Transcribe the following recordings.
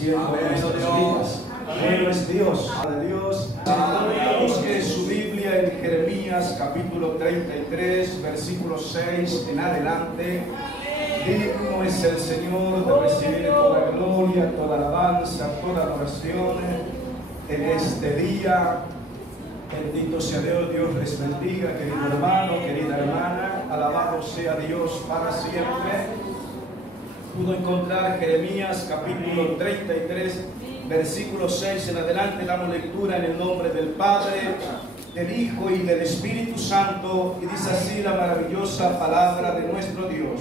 haciendo en nuestras vidas. Bueno es Dios, de Dios. Busque su Biblia en Jeremías capítulo 33, versículo 6 en adelante. Digno es el Señor de recibir toda gloria, toda alabanza, toda adoración en este día. Bendito sea Dios, Dios les bendiga, querido hermano, querida hermana. Alabado sea Dios para siempre. Pudo encontrar Jeremías capítulo 33, versículo 6 en adelante. Damos lectura en el nombre del Padre, del Hijo y del Espíritu Santo. Y dice así la maravillosa palabra de nuestro Dios.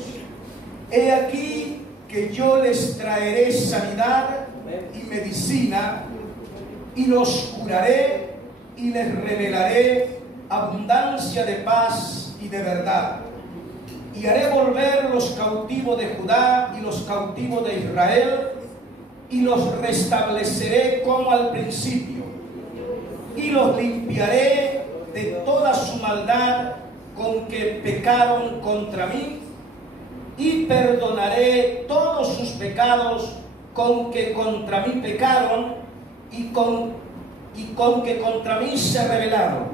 He aquí que yo les traeré sanidad y medicina, y los curaré y les revelaré abundancia de paz y de verdad. Y haré volver los cautivos de Judá y los cautivos de Israel, y los restableceré como al principio, y los limpiaré de toda su maldad con que pecaron contra mí, y perdonaré todos sus pecados con que contra mí pecaron y con que contra mí se rebelaron.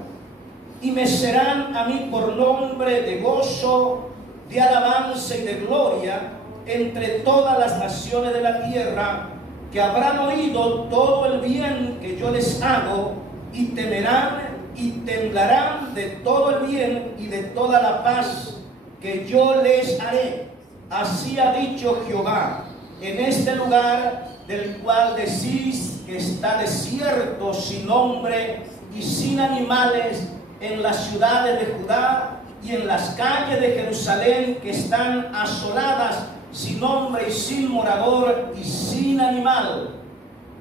Y me serán a mí por nombre de gozo, de alabanza y de gloria entre todas las naciones de la tierra, que habrán oído todo el bien que yo les hago, y temerán y temblarán de todo el bien y de toda la paz que yo les haré. Así ha dicho Jehová: en este lugar del cual decís que está desierto, sin hombre y sin animales, en las ciudades de Judá y en las calles de Jerusalén que están asoladas, sin hombre y sin morador y sin animal,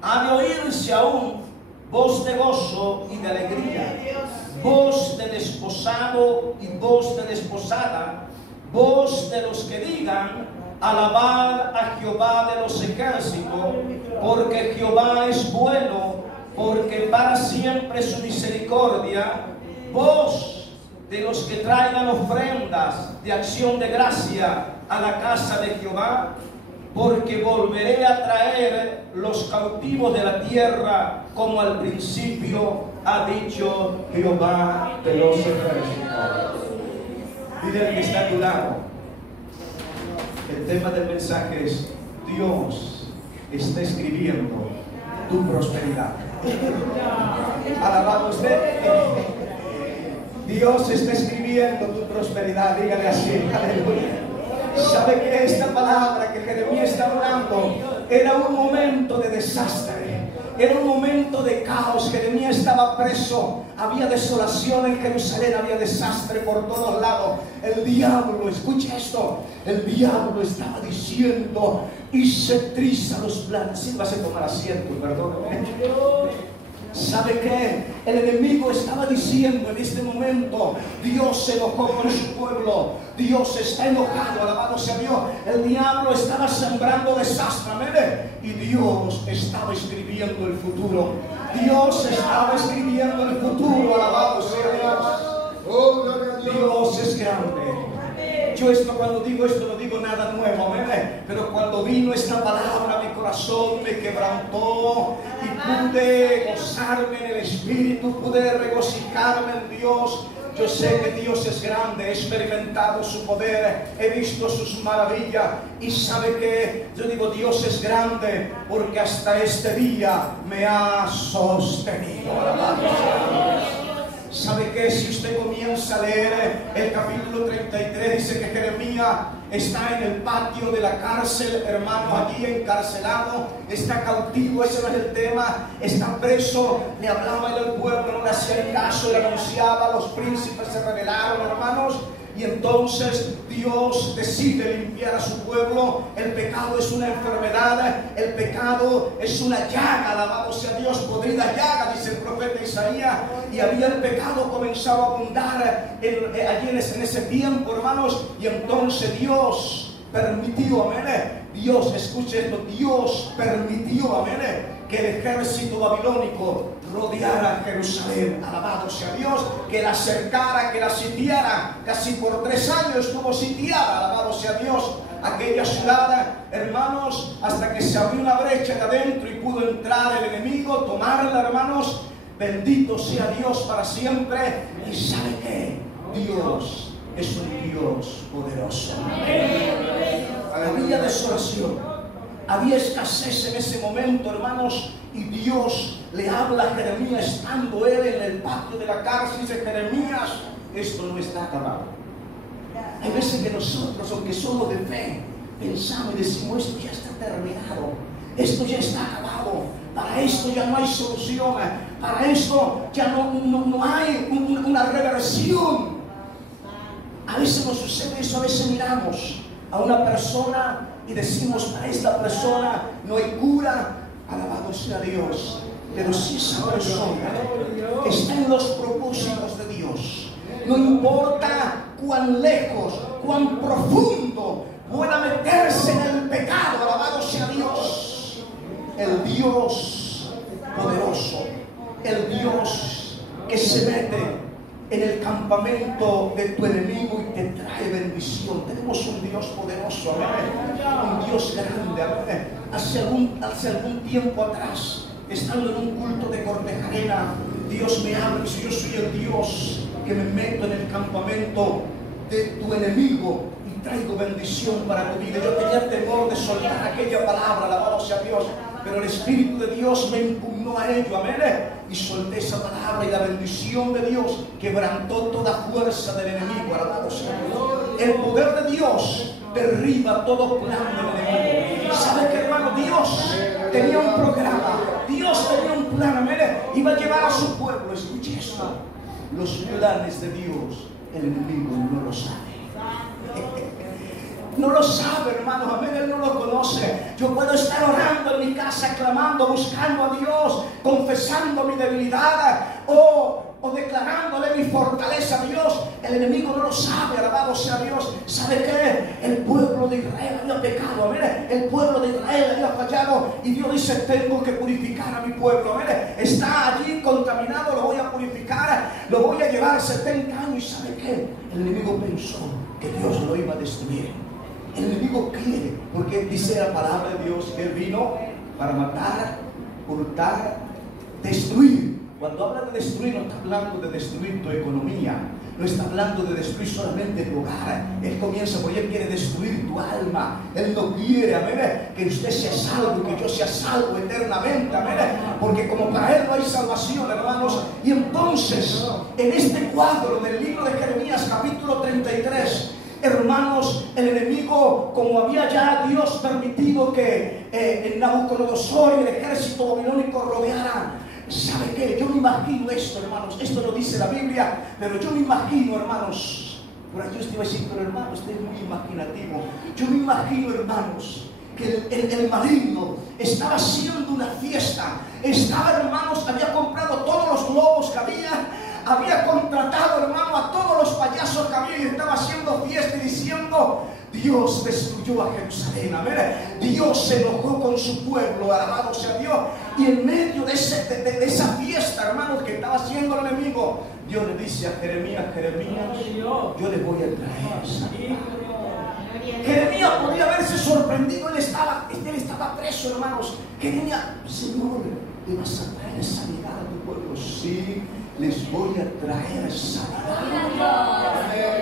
ha de oírse aún voz de gozo y de alegría, voz de desposado y voz de desposada, voz de los que digan: alabad a Jehová de los ejércitos, porque Jehová es bueno, porque para siempre su misericordia, voz de los que traigan ofrendas de acción de gracia a la casa de Jehová, porque volveré a traer los cautivos de la tierra como al principio, ha dicho Jehová de los ejércitos. Dile al que está a tu lado. El tema del mensaje es: Dios está escribiendo tu prosperidad. Alabado usted. Dios está escribiendo tu prosperidad. Dígale así, aleluya. ¿Sabe que esta palabra que Jeremías está hablando era un momento de desastre? Era un momento de caos. Jeremías estaba preso, había desolación en Jerusalén, había desastre por todos lados. El diablo, escuche esto, el diablo estaba diciendo: hice trizas los planes. Sírvase tomar asiento, perdóname. ¿Sabe qué? El enemigo estaba diciendo en este momento: Dios se enojó con su pueblo, Dios está enojado, alabado sea Dios. El diablo estaba sembrando desastre, amén, y Dios estaba escribiendo el futuro. Dios estaba escribiendo el futuro, alabado sea Dios. Dios es grande. Yo cuando digo esto no digo nada nuevo, amén. Pero cuando vino esta palabra, mi corazón me quebrantó y pude gozarme en el Espíritu, pude regocijarme en Dios. Yo sé que Dios es grande, he experimentado su poder, he visto sus maravillas, y sabe que yo digo: Dios es grande porque hasta este día me ha sostenido. ¿Sabe qué? Si usted comienza a leer el capítulo 33, dice que Jeremías está en el patio de la cárcel, hermano, allí encarcelado, está cautivo, ese no es el tema, está preso, le hablaba del pueblo, no le hacía caso, le anunciaba, los príncipes se rebelaron, hermanos. Y entonces Dios decide limpiar a su pueblo. El pecado es una enfermedad, el pecado es una llaga, alabado sea Dios, podrida llaga, dice el profeta Isaías. Y había el pecado comenzado a abundar allí en ese tiempo, hermanos. Y entonces Dios permitió, amén. Dios, escuche esto, Dios permitió, amén, que el ejército babilónico rodeara Jerusalén. Alabado sea Dios, que la cercara, que la sitiara. Casi por 3 años estuvo sitiada, alabado sea Dios, aquella ciudad, hermanos, hasta que se abrió una brecha de adentro y pudo entrar el enemigo, tomarla, hermanos. Bendito sea Dios para siempre. ¿Y sabe qué? Dios es un Dios poderoso. Había desolación, había escasez en ese momento, hermanos, y Dios le habla a Jeremías estando él en el patio de la cárcel. Dice: Jeremías, esto no está acabado. Hay veces que nosotros, aunque somos de fe, pensamos y decimos: esto ya está terminado, esto ya está acabado, para esto ya no hay solución, para esto ya no hay una reversión. A veces nos sucede eso, a veces miramos a una persona y decimos: para esta persona no hay cura. Alabado sea Dios. Pero si esa persona está en los propósitos de Dios, no importa cuán lejos, cuán profundo pueda meterse en el pecado, alabado sea Dios, el Dios poderoso, el Dios que se mete en el campamento de tu enemigo y te trae bendición. Tenemos un Dios poderoso, amén. Un Dios grande, amén. Hace algún tiempo atrás, estando en un culto de Cortejarena, Dios me habla y dice: yo soy el Dios que me meto en el campamento de tu enemigo y traigo bendición para tu vida. Yo tenía temor de soltar aquella palabra, alabado sea Dios, pero el Espíritu de Dios me impugnó a ello, amén. Y solté esa palabra y la bendición de Dios quebrantó toda fuerza del enemigo, alabado sea Dios. El poder de Dios derriba todo plan del enemigo. ¿Sabe qué, hermano? Dios tenía un programa, Dios tenía un plan, amén. Iba a llevar a su pueblo. Escuche esto: los planes de Dios, el enemigo no lo sabe. No lo sabe, hermano, amén. Él no lo conoce. Yo puedo estar orando en mi casa, clamando, buscando a Dios, confesando mi debilidad o declarándole mi fortaleza a Dios. El enemigo no lo sabe, alabado sea Dios. ¿Sabe qué? El pueblo de Israel había pecado, amén. El pueblo de Israel había fallado y Dios dice: tengo que purificar a mi pueblo, amén. Está allí contaminado, lo voy a purificar, lo voy a llevar 70 años. ¿Y sabe qué? El enemigo pensó que Dios lo iba a destruir. El enemigo quiere, porque dice la palabra de Dios que Él vino para matar, hurtar, destruir. Cuando habla de destruir, no está hablando de destruir tu economía, no está hablando de destruir solamente tu hogar. Él comienza por Él quiere destruir tu alma. Él no quiere, amén, que usted sea salvo y que yo sea salvo eternamente, amén, porque como para Él no hay salvación, hermanos. Y entonces, en este cuadro del libro de Jeremías, capítulo 33, hermanos, el enemigo, como había ya Dios permitido que Nabucodonosor y el ejército babilónico rodearan, ¿sabe qué? Yo me imagino esto, hermanos. Esto lo dice la Biblia, pero yo me imagino, hermanos. Por aquí usted va a decir: pero hermano, usted es muy imaginativo. Yo me imagino, hermanos, que el maligno estaba haciendo una fiesta. Estaba, hermanos, había comprado todos los globos que había contratado, hermano, a todos los payasos que había y estaba haciendo fiesta y diciendo: Dios destruyó a Jerusalén, amén. Dios se enojó con su pueblo, alabado sea Dios. Y en medio de esa fiesta, hermanos, que estaba haciendo el enemigo, Dios le dice a Jeremías: Jeremías, yo le voy a traer sanidad. Jeremías podía haberse sorprendido. Él estaba preso, hermanos. Jeremías: Señor, ¿le vas a traer sanidad a tu pueblo? Sí, les voy a traer sanidad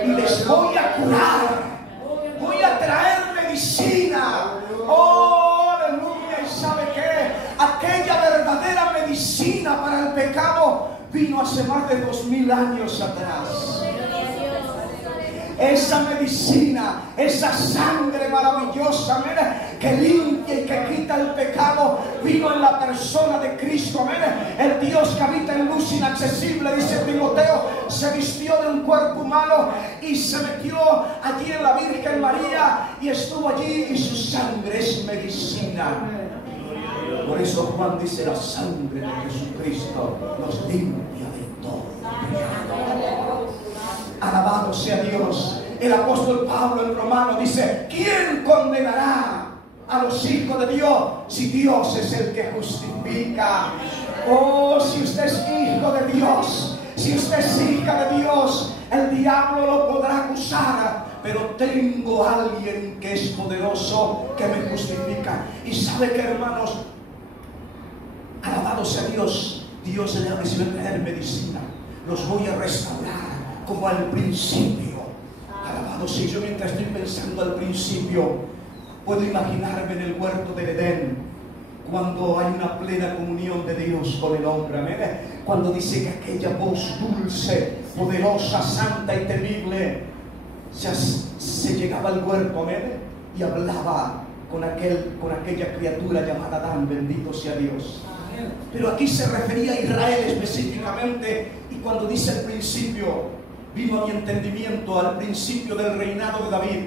y les voy a curar. Voy a traer medicina. Oh, aleluya. ¿Y sabe qué? Aquella verdadera medicina para el pecado vino hace más de 2000 años atrás. Esa medicina, esa sangre maravillosa, amén, que limpia y que quita el pecado, vino en la persona de Cristo, amén. El Dios que habita en luz inaccesible, dice Timoteo, se vistió de un cuerpo humano y se metió allí en la Virgen María y estuvo allí, y su sangre es medicina. Por eso Juan dice: la sangre de Jesucristo nos limpia de todo pecado. Alabado sea Dios. El apóstol Pablo en Romanos dice: ¿quién condenará a los hijos de Dios? si Dios es el que justifica. Oh, si usted es hijo de Dios, si usted es hija de Dios, el diablo lo podrá acusar, pero tengo a alguien que es poderoso, que me justifica. Y sabe que, hermanos, alabado sea Dios, Dios le va a traer medicina, los voy a restaurar como al principio. Alabado sea. Yo mientras estoy pensando al principio, puedo imaginarme en el huerto del Edén, cuando hay una plena comunión de Dios con el hombre, amén. Cuando dice que aquella voz dulce, poderosa, santa y temible se llegaba al huerto, amén, y hablaba con aquella criatura llamada Adán, bendito sea Dios. Pero aquí se refería a Israel específicamente, y cuando dice al principio, vino a mi entendimiento al principio del reinado de David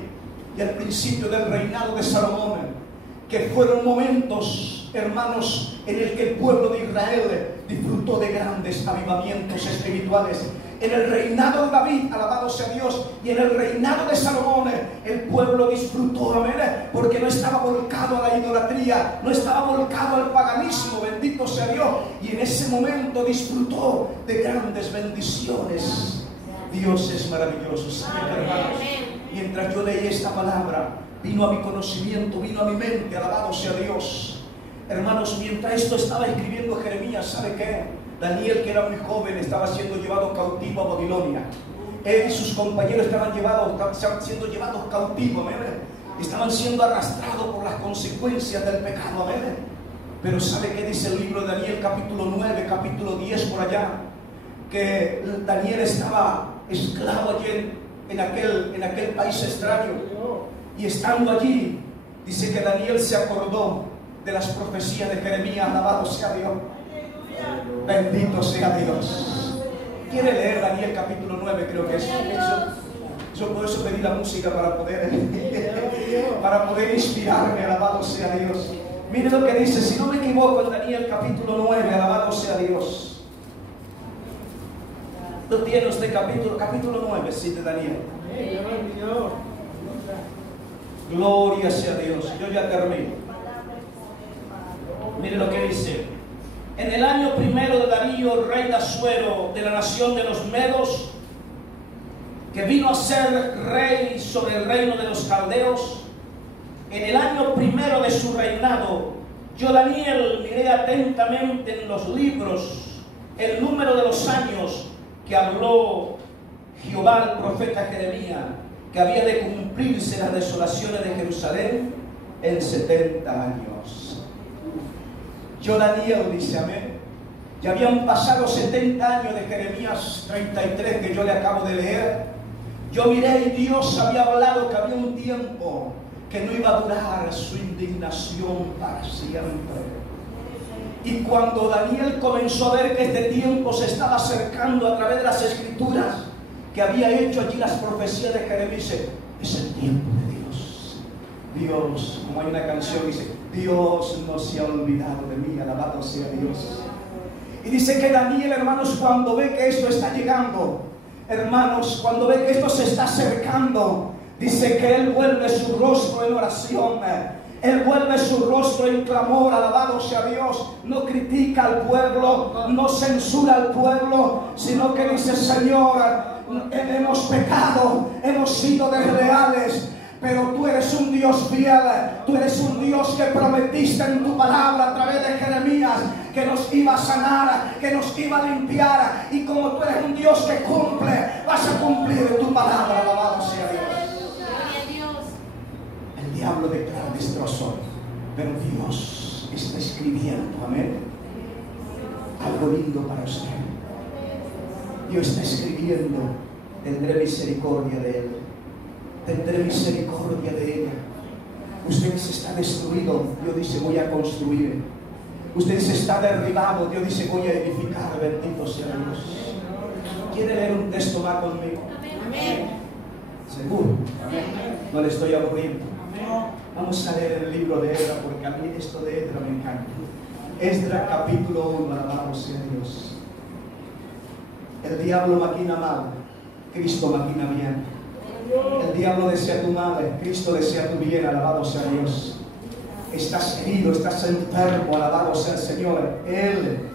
y al principio del reinado de Salomón, que fueron momentos, hermanos, en el que el pueblo de Israel disfrutó de grandes avivamientos espirituales. En el reinado de David, alabado sea Dios, y en el reinado de Salomón, el pueblo disfrutó, amén, porque no estaba volcado a la idolatría, no estaba volcado al paganismo, bendito sea Dios, y en ese momento disfrutó de grandes bendiciones. Dios es maravilloso, ¿saben, hermanos? Mientras yo leí esta palabra, vino a mi conocimiento, vino a mi mente, alabado sea Dios. Hermanos, mientras esto estaba escribiendo Jeremías, ¿sabe qué? Daniel, que era muy joven, estaba siendo llevado cautivo a Babilonia. Él y sus compañeros estaban siendo llevados cautivos, amén. Estaban siendo arrastrados por las consecuencias del pecado, amén. Pero ¿sabe qué dice el libro de Daniel, capítulo 9, capítulo 10 por allá? Que Daniel estaba esclavo allí en aquel país extraño. Y estando allí, dice que Daniel se acordó de las profecías de Jeremías, alabado sea Dios. Bendito sea Dios. ¿Quiere leer Daniel capítulo 9? Creo que es. Yo por eso pedí la música para poder inspirarme, alabado sea Dios. Mire lo que dice, si no me equivoco, en Daniel capítulo 9, alabado sea Dios. ¿Lo tiene usted capítulo 9, sí, de Daniel? Gloria sea Dios. Yo ya termino. Mire lo que dice. En el año primero de Darío, rey de Asuero, de la nación de los Medos, que vino a ser rey sobre el reino de los caldeos, en el año primero de su reinado, yo, Daniel, miré atentamente en los libros el número de los años que habló Jehová al profeta Jeremías, que había de cumplirse las desolaciones de Jerusalén en 70 años. Yo, Daniel, dice, amén, ya habían pasado 70 años de Jeremías 33 que yo le acabo de leer. Yo miré y Dios había hablado que había un tiempo que no iba a durar su indignación para siempre. Y cuando Daniel comenzó a ver que este tiempo se estaba acercando a través de las escrituras, que había hecho allí las profecías de Jeremías, dice, es el tiempo de Dios. Dios, como hay una canción, dice, Dios no se ha olvidado de mí, alabado sea Dios. Y dice que Daniel, hermanos, cuando ve que esto está llegando, hermanos, cuando ve que esto se está acercando, dice que él vuelve su rostro en oración. Él vuelve su rostro en clamor, alabado sea Dios. No critica al pueblo, no censura al pueblo, sino que dice, Señor, hemos pecado, hemos sido desleales, pero tú eres un Dios fiel, tú eres un Dios que prometiste en tu palabra a través de Jeremías que nos iba a sanar, que nos iba a limpiar, y como tú eres un Dios que cumple, vas a cumplir tu palabra, alabado sea Dios. El diablo declara destrozo, pero Dios está escribiendo, amén, algo lindo para usted. Dios está escribiendo, tendré misericordia de él, tendré misericordia de ella. Usted dice, está destruido, Dios dice, voy a construir. Usted dice, está derribado, Dios dice, voy a edificar, bendito sea Dios. ¿Quiere leer un texto más conmigo? Amén. ¿Seguro? Amén. No le estoy aburriendo. Vamos a leer el libro de Esdras, porque a mí esto de Esdras me encanta. Esdras capítulo 1, alabado sea Dios. El diablo maquina mal, Cristo maquina bien. El diablo desea tu mal, Cristo desea tu bien, alabado sea Dios. estás herido, estás enfermo, alabado sea el Señor. Él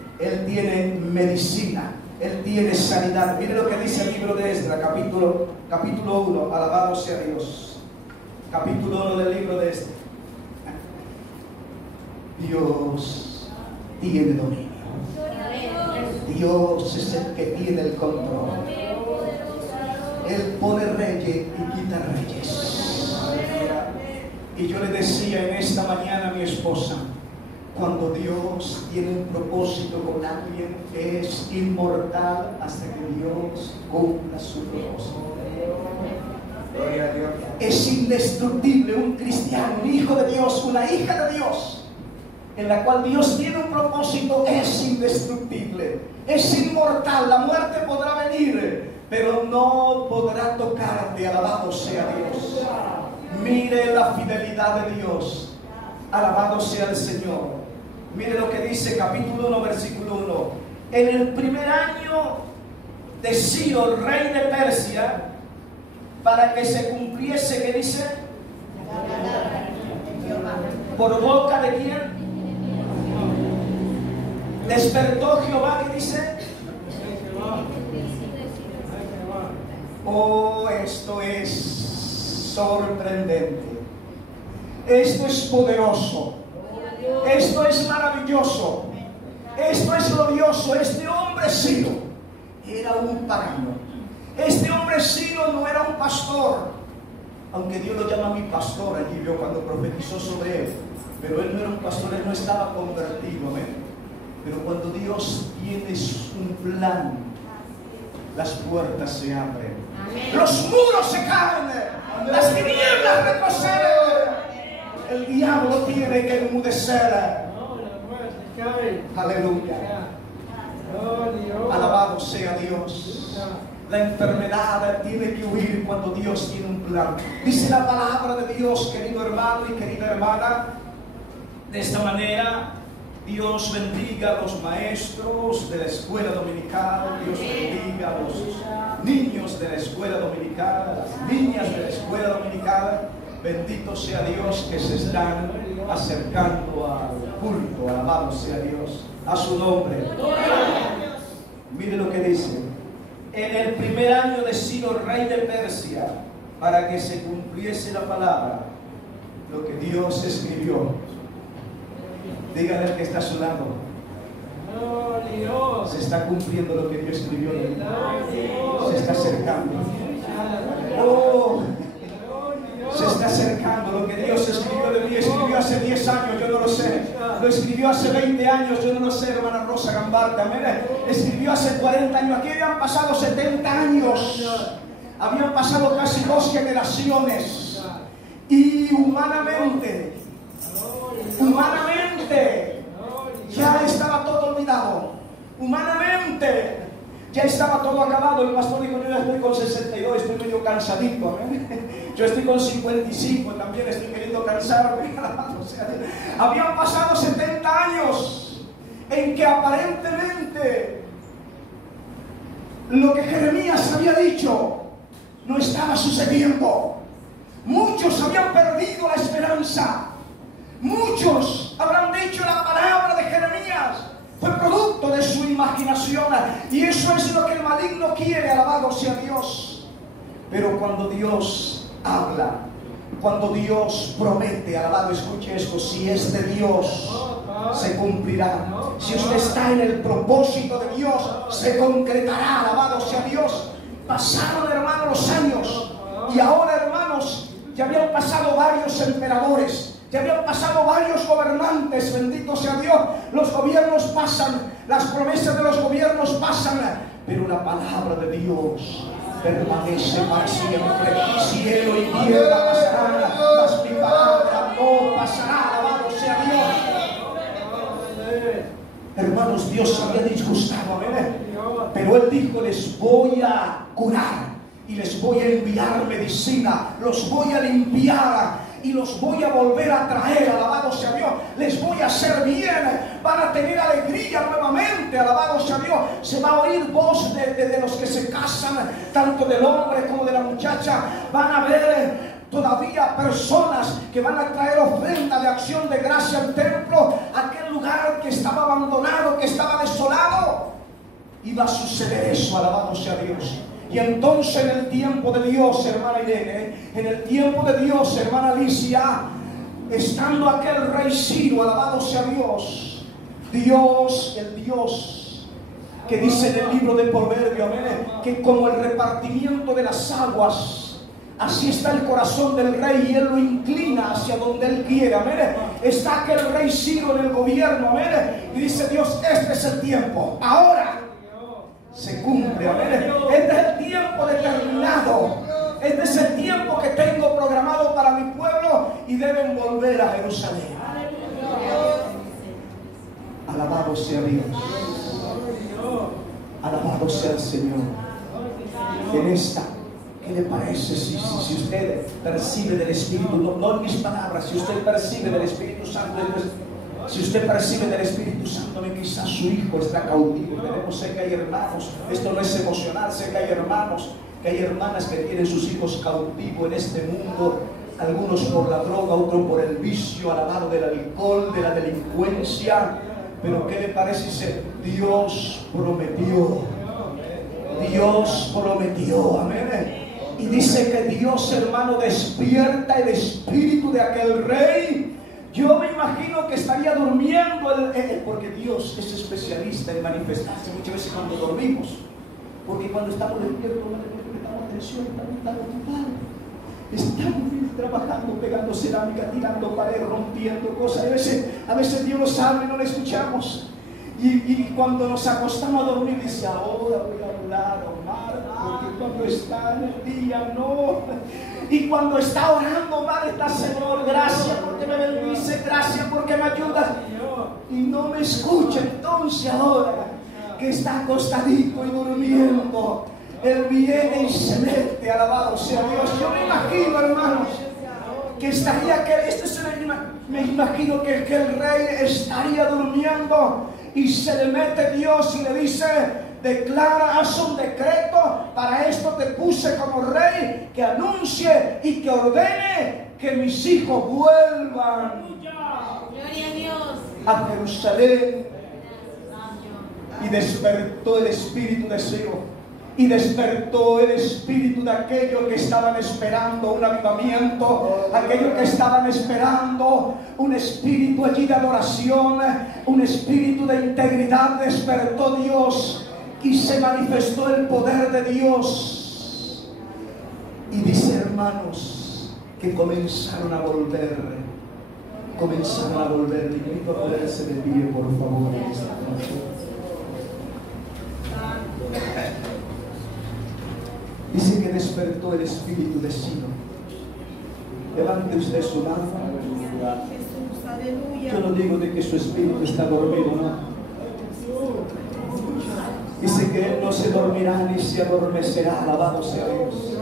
tiene medicina, Él tiene sanidad. Mire lo que dice el libro de Esdras, capítulo 1, alabado sea Dios. Capítulo 1 del libro de Esdras. Dios tiene dominio. Dios es el que tiene el control. Él pone reyes y quita reyes. Y yo le decía en esta mañana a mi esposa, cuando Dios tiene un propósito con alguien, es inmortal hasta que Dios cumpla su propósito. Es indestructible un cristiano, un hijo de Dios, una hija de Dios, en la cual Dios tiene un propósito, es indestructible, es inmortal. La muerte podrá venir, pero no podrá tocarte. Alabado sea Dios. Mire la fidelidad de Dios. Alabado sea el Señor. Mire lo que dice capítulo 1, versículo 1. En el primer año de Ciro, rey de Persia, para que se cumpliese, ¿qué dice? ¿Por boca de quién? Despertó Jehová, ¿qué dice? Oh, esto es sorprendente. Esto es poderoso. Esto es maravilloso. Esto es glorioso. Este hombre Ciro era un pagano. Este hombre Ciro no era un pastor, aunque Dios lo llama mi pastor allí, vio cuando profetizó sobre él. Pero él no era un pastor, él no estaba convertido, amén. Pero cuando Dios tiene un plan, las puertas se abren, los muros se caen, las tinieblas retroceden. El diablo tiene que enmudecer. Aleluya. Alabado sea Dios. La enfermedad tiene que huir cuando Dios tiene un plan. Dice la palabra de Dios, querido hermano y querida hermana, de esta manera: Dios bendiga a los maestros de la escuela dominical, Dios bendiga a los niños de la escuela dominical, a las niñas de la escuela dominical. Bendito sea Dios que se están acercando al culto. Alabado sea Dios, a su nombre. Mire lo que dice: en el primer año de Ciro, rey de Persia, para que se cumpliese la palabra, lo que Dios escribió. Dígale al que está a su lado: se está cumpliendo lo que Dios escribió. Se está acercando. Oh, se está acercando lo que Dios escribió de mí. Escribió hace 10 años, yo no lo sé. Lo escribió hace 20 años, yo no lo sé, hermana Rosa Gambarte. Amén. Escribió hace 40 años. Aquí habían pasado 70 años. Habían pasado casi 2 generaciones. Y humanamente, ya estaba todo olvidado. Humanamente ya estaba todo acabado. El pastor dijo: yo ya estoy con 62, estoy medio cansadito. Yo estoy con 55, también estoy queriendo cansarme. O sea, habían pasado 70 años en que aparentemente lo que Jeremías había dicho no estaba sucediendo. Muchos habían perdido la esperanza. Muchos habrán dicho: la palabra de Jeremías fue producto de su imaginación. Y eso es lo que el maligno quiere. Alabado sea Dios. Pero cuando Dios habla, cuando Dios promete, alabado, escuche esto: si es de Dios, se cumplirá. Si usted está en el propósito de Dios, se concretará. Alabado sea Dios. Pasaron, hermanos, los años, y ahora, hermanos, ya habían pasado varios emperadores, ya habían pasado varios gobernantes. Bendito sea Dios. Los gobiernos pasan, las promesas de los gobiernos pasan, pero la palabra de Dios permanece para siempre. Cielo y tierra pasarán, mas mi palabra no pasará. Alabado sea Dios. Hermanos, Dios había disgustado, pero Él dijo: les voy a curar y les voy a enviar medicina, los voy a limpiar y los voy a volver a traer. Alabado sea Dios. Les voy a hacer bien, van a tener alegría nuevamente. Alabado sea Dios. Se va a oír voz de los que se casan, tanto del hombre como de la muchacha. Van a ver todavía personas que van a traer ofrenda de acción de gracia al templo, aquel lugar que estaba abandonado, que estaba desolado. Iba a suceder eso, alabado sea Dios. Y entonces en el tiempo de Dios, hermana Irene, en el tiempo de Dios, hermana Alicia, estando aquel rey Ciro, alabado sea Dios, Dios, el Dios que dice en el libro de Proverbios, que como el repartimiento de las aguas, así está el corazón del rey y él lo inclina hacia donde él quiere. Amén. Está aquel rey Ciro en el gobierno. Amén. Y dice Dios, este es el tiempo. Ahora se cumple. Amén. Este es el tiempo determinado. Este es el tiempo que tengo programado para mi pueblo y deben volver a Jerusalén. Alabado sea Dios. Alabado sea el Señor. En esta, ¿qué le parece si usted percibe del Espíritu? No en mis palabras, si usted percibe del Espíritu Santo, si usted percibe del Espíritu Santo, quizás su hijo está cautivo. Sé que hay hermanos, esto no es emocional, sé que hay hermanos, que hay hermanas que tienen sus hijos cautivos en este mundo, algunos por la droga, otros por el vicio, alabado del alcohol, de la delincuencia. Pero ¿qué le parece? Dice, Dios prometió, amén. Y dice que Dios, hermano, despierta el espíritu de aquel rey. Yo me imagino que estaría durmiendo, porque Dios es especialista en manifestarse muchas veces cuando dormimos. Porque cuando estamos despiertos no le prestamos atención, estamos trabajando, pegando cerámica, tirando pared, rompiendo cosas. A veces Dios nos habla y no le escuchamos. Y cuando nos acostamos a dormir, dice, ahora voy a hablar, Omar, porque cuando está en el día, no. Y cuando está orando, Omar, está, Señor, gracias porque me bendice, gracias porque me ayudas. Y no me escucha. Entonces ahora que está acostadito y durmiendo, Él viene y se mete, alabado sea Dios. Yo me imagino, hermanos, que estaría me imagino que el rey estaría durmiendo y se le mete Dios y le dice, declara, haz un decreto, para esto te puse como rey, que anuncie y que ordene que mis hijos vuelvan a Jerusalén. Y despertó el espíritu de Ciro. Y despertó el espíritu de aquellos que estaban esperando un avivamiento, aquellos que estaban esperando un espíritu allí de adoración, un espíritu de integridad. Despertó Dios y se manifestó el poder de Dios. Y dice, hermanos, que comenzaron a volver. Le invito a ponerse de pie, por favor, en esta noche. Dice que despertó el espíritu de Ciro. Levante usted su mano. Yo no digo de que su espíritu está dormido, no. Dice que él no se dormirá ni se adormecerá. Alabado sea Dios.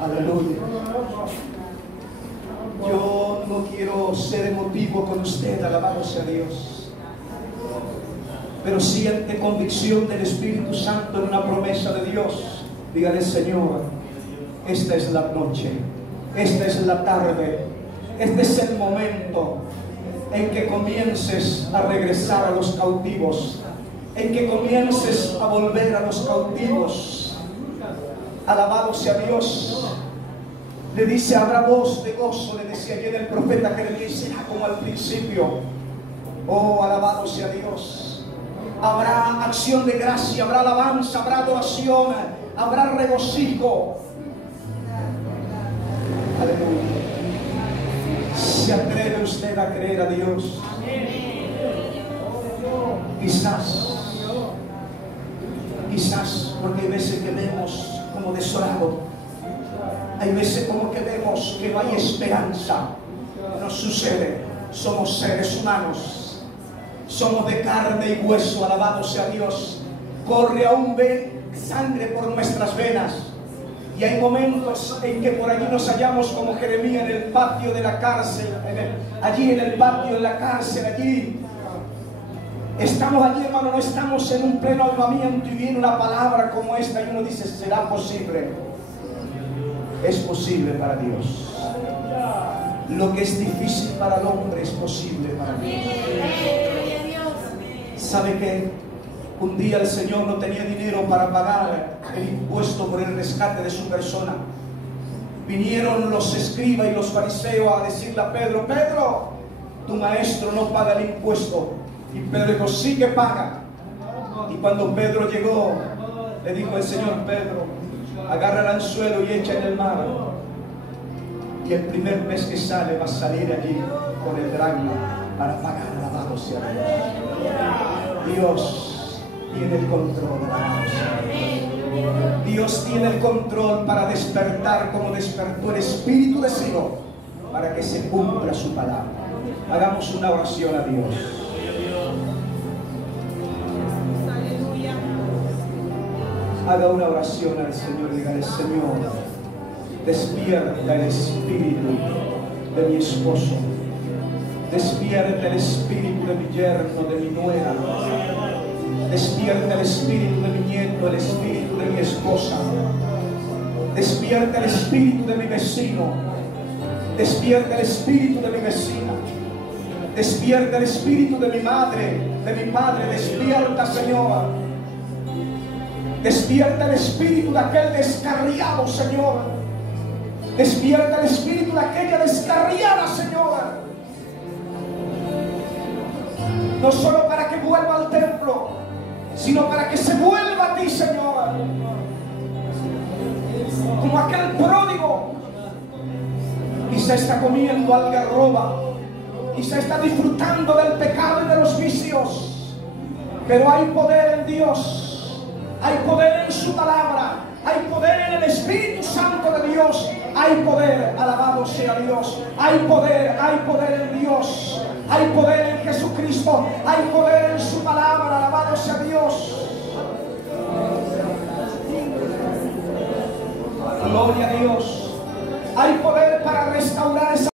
Aleluya. Yo no quiero ser emotivo con usted. Alabado sea Dios. Pero siente convicción del Espíritu Santo en una promesa de Dios. Dígale, Señor, esta es la noche, esta es la tarde, este es el momento en que comiences a regresar a los cautivos, en que comiences a volver a los cautivos. Alabado sea Dios. Le dice, habrá voz de gozo, le decía ayer el profeta Jeremías, será como al principio. Oh, alabado sea Dios. Habrá acción de gracia, habrá alabanza, habrá adoración, habrá regocijo. Aleluya. ¿Se atreve usted a creer a Dios? Quizás, porque hay veces que vemos como desolado, hay veces como que vemos que no hay esperanza. No sucede, somos seres humanos. Somos de carne y hueso, alabado sea Dios. Corre aún sangre por nuestras venas. Y hay momentos en que por allí nos hallamos como Jeremías en el patio de la cárcel. Allí en el patio, en la cárcel, allí. Estamos allí, hermano, no estamos en un pleno avivamiento y viene una palabra como esta y uno dice, ¿será posible? es posible para Dios. Lo que es difícil para el hombre es posible para Dios. ¿Sabe qué? Un día el Señor no tenía dinero para pagar el impuesto por el rescate de su persona. Vinieron los escribas y los fariseos a decirle a Pedro: Pedro, tu maestro no paga el impuesto. Y Pedro dijo: sí que paga. Y cuando Pedro llegó, le dijo el Señor: Pedro, agarra el anzuelo y echa en el mar. Y el primer mes que sale va a salir allí con el dracma para pagar. Alabado sea Dios. Dios tiene el control. Dios tiene el control para despertar como despertó el Espíritu de Sion, para que se cumpla su palabra. Hagamos una oración a Dios. Haga una oración al Señor y dígale: Señor, despierta el espíritu de mi esposo, despierta el espíritu de mi yerno, de mi nuera, despierta el espíritu de mi nieto, el espíritu de mi esposa, despierta el espíritu de mi vecino, despierta el espíritu de mi vecina, despierta el espíritu de mi madre, de mi padre. Despierta, Señor. Despierta el espíritu de aquel descarriado, Señor. Despierta el espíritu de aquella descarriada, Señor. No solo para que vuelva al templo, sino para que se vuelva a ti, Señor. Como aquel pródigo. Y se está comiendo algarroba. Y se está disfrutando del pecado y de los vicios. Pero hay poder en Dios. Hay poder en su palabra. Hay poder en el Espíritu Santo de Dios. Hay poder, alabado sea Dios. Hay poder en Dios. Hay poder en Jesucristo. Hay poder en su palabra, alabado sea Dios. Gloria a Dios. Hay poder para restaurar esa